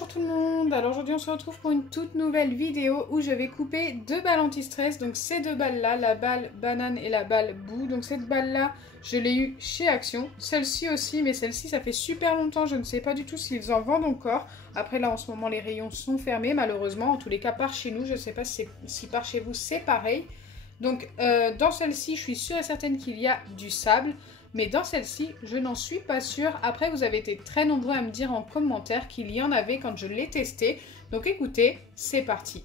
Bonjour tout le monde, alors aujourd'hui on se retrouve pour une toute nouvelle vidéo où je vais couper deux balles anti-stress. Donc ces deux balles là, la balle banane et la balle boue. Donc cette balle là, je l'ai eue chez Action. Celle-ci aussi, mais celle-ci ça fait super longtemps, je ne sais pas du tout s'ils en vendent encore. Après là en ce moment les rayons sont fermés malheureusement, en tous les cas par chez nous, je ne sais pas si par chez vous c'est pareil. Donc dans celle-ci je suis sûre et certaine qu'il y a du sable. Mais dans celle-ci, je n'en suis pas sûre. Après, vous avez été très nombreux à me dire en commentaire qu'il y en avait quand je l'ai testé. Donc écoutez, c'est parti.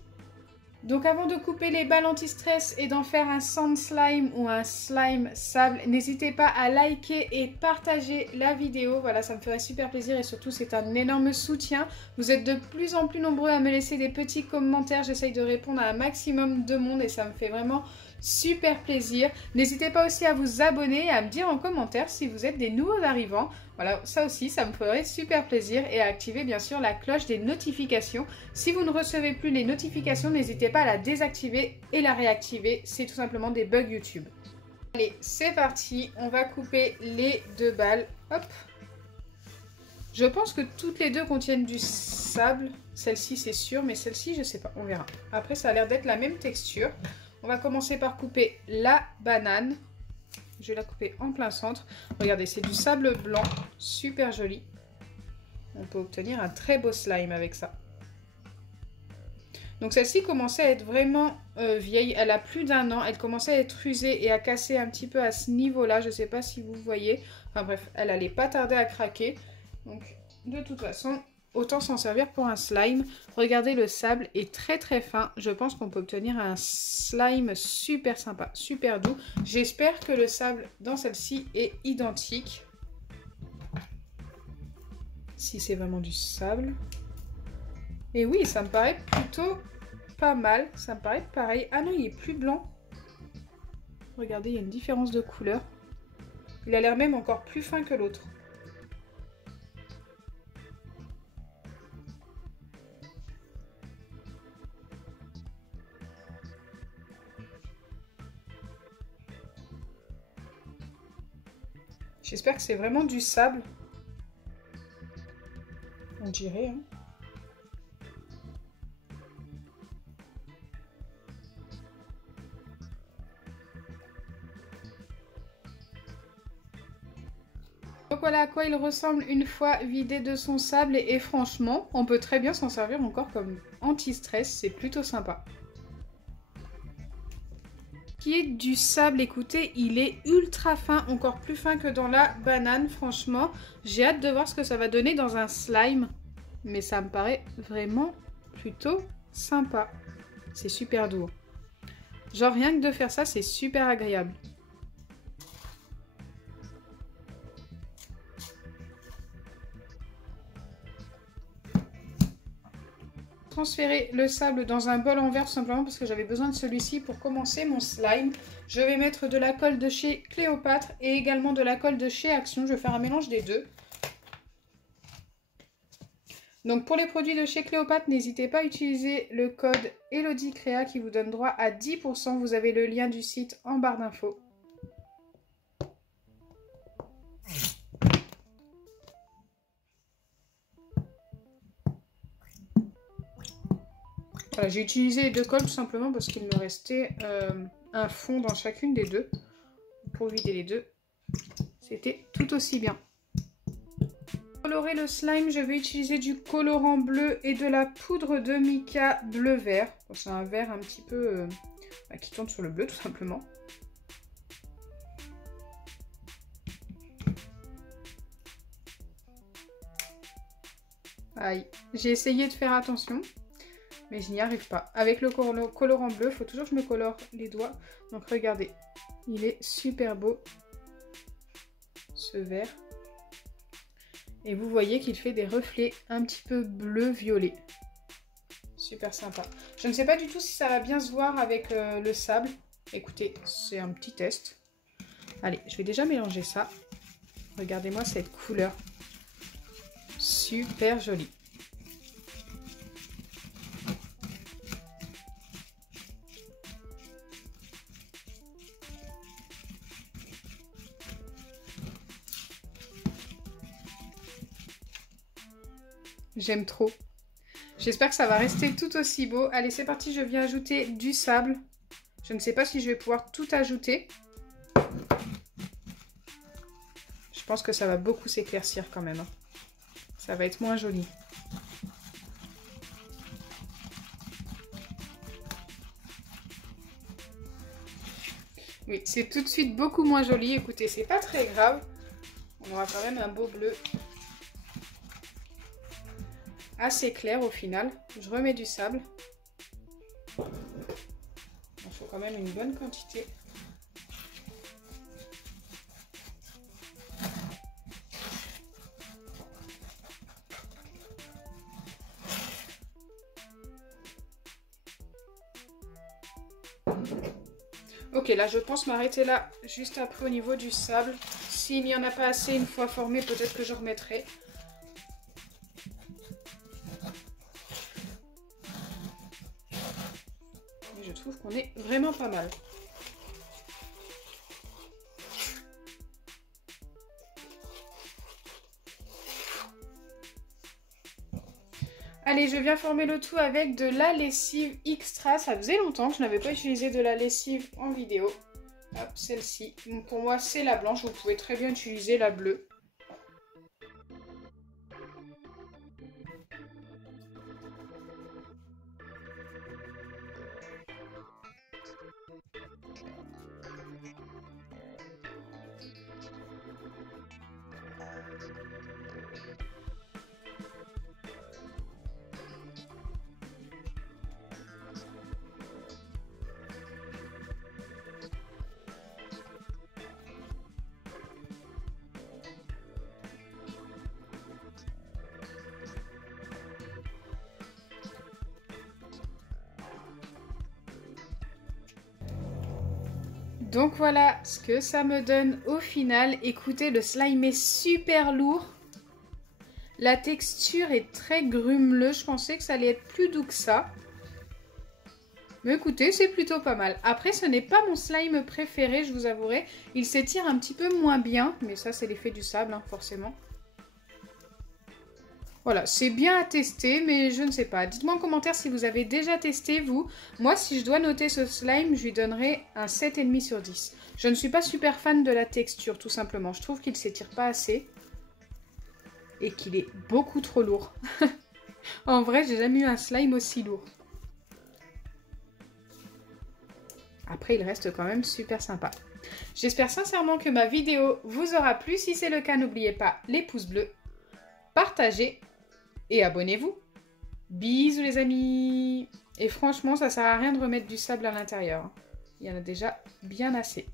Donc avant de couper les balles anti-stress et d'en faire un sand slime ou un slime sable, n'hésitez pas à liker et partager la vidéo. Voilà, ça me ferait super plaisir et surtout c'est un énorme soutien. Vous êtes de plus en plus nombreux à me laisser des petits commentaires. J'essaye de répondre à un maximum de monde et ça me fait vraiment super plaisir. N'hésitez pas aussi à vous abonner et à me dire en commentaire si vous êtes des nouveaux arrivants. Voilà, ça aussi, ça me ferait super plaisir. Et à activer bien sûr la cloche des notifications. Si vous ne recevez plus les notifications, n'hésitez pas à la désactiver et la réactiver. C'est tout simplement des bugs YouTube. Allez, c'est parti. On va couper les deux balles. Hop. Je pense que toutes les deux contiennent du sable. Celle-ci, c'est sûr, mais celle-ci, je sais pas. On verra. Après, ça a l'air d'être la même texture. On va commencer par couper la banane. Je vais la couper en plein centre. Regardez, c'est du sable blanc, super joli. On peut obtenir un très beau slime avec ça. Donc celle-ci commençait à être vraiment vieille. Elle a plus d'1 an. Elle commençait à être usée et à casser un petit peu à ce niveau-là. Je ne sais pas si vous voyez. Enfin bref, elle allait pas tarder à craquer. Donc de toute façon, autant s'en servir pour un slime. Regardez, le sable est très très fin. Je pense qu'on peut obtenir un slime super sympa, super doux. J'espère que le sable dans celle-ci est identique. Si c'est vraiment du sable. Et oui, ça me paraît plutôt pas mal. Ça me paraît pareil. Ah non, il est plus blanc. Regardez, il y a une différence de couleur. Il a l'air même encore plus fin que l'autre. J'espère que c'est vraiment du sable. On dirait, hein. Donc voilà à quoi il ressemble une fois vidé de son sable. Et franchement, on peut très bien s'en servir encore comme anti-stress. C'est plutôt sympa. Qui est du sable, écoutez, il est ultra fin, encore plus fin que dans la banane, franchement. J'ai hâte de voir ce que ça va donner dans un slime. Mais ça me paraît vraiment plutôt sympa. C'est super doux. Genre rien que de faire ça, c'est super agréable. Transférer le sable dans un bol en verre tout simplement parce que j'avais besoin de celui-ci pour commencer mon slime. Je vais mettre de la colle de chez Cléopâtre et également de la colle de chez Action. Je vais faire un mélange des deux. Donc pour les produits de chez Cléopâtre, n'hésitez pas à utiliser le code ElodieCréa qui vous donne droit à 10%. Vous avez le lien du site en barre d'infos. Voilà, j'ai utilisé les deux colles tout simplement parce qu'il me restait un fond dans chacune des deux. Pour vider les deux, c'était tout aussi bien. Pour colorer le slime, je vais utiliser du colorant bleu et de la poudre de mica bleu-vert. C'est un vert un petit peu qui tourne sur le bleu tout simplement. Aïe, j'ai essayé de faire attention. Mais je n'y arrive pas. Avec le colorant bleu, il faut toujours que je me colore les doigts. Donc regardez, il est super beau, ce vert. Et vous voyez qu'il fait des reflets un petit peu bleu-violet. Super sympa. Je ne sais pas du tout si ça va bien se voir avec le sable. Écoutez, c'est un petit test. Allez, je vais déjà mélanger ça. Regardez-moi cette couleur. Super jolie. J'aime trop. J'espère que ça va rester tout aussi beau. Allez, c'est parti, je viens ajouter du sable. Je ne sais pas si je vais pouvoir tout ajouter. Je pense que ça va beaucoup s'éclaircir quand même. Ça va être moins joli. Oui, c'est tout de suite beaucoup moins joli. Écoutez, c'est pas très grave. On aura quand même un beau bleu assez clair au final. Je remets du sable. Il faut quand même une bonne quantité. Ok, là je pense m'arrêter là, juste après au niveau du sable. S'il n'y en a pas assez une fois formé, peut-être que je remettrai. Et je trouve qu'on est vraiment pas mal. Allez, je viens former le tout avec de la lessive Xtra. Ça faisait longtemps que je n'avais pas utilisé de la lessive en vidéo. Hop, celle-ci. Pour moi, c'est la blanche. Vous pouvez très bien utiliser la bleue. Donc voilà ce que ça me donne au final. Écoutez, le slime est super lourd. La texture est très grumeleuse. Je pensais que ça allait être plus doux que ça. Mais écoutez, c'est plutôt pas mal. Après, ce n'est pas mon slime préféré, je vous avouerai. Il s'étire un petit peu moins bien. Mais ça, c'est l'effet du sable, hein, forcément. Voilà, c'est bien à tester, mais je ne sais pas. Dites-moi en commentaire si vous avez déjà testé, vous. Moi, si je dois noter ce slime, je lui donnerai un 7,5 sur 10. Je ne suis pas super fan de la texture, tout simplement. Je trouve qu'il ne s'étire pas assez. Et qu'il est beaucoup trop lourd. En vrai, j'ai jamais eu un slime aussi lourd. Après, il reste quand même super sympa. J'espère sincèrement que ma vidéo vous aura plu. Si c'est le cas, n'oubliez pas les pouces bleus. Partagez. Et abonnez-vous. Bisous les amis. Et franchement, ça sert à rien de remettre du sable à l'intérieur. Il y en a déjà bien assez.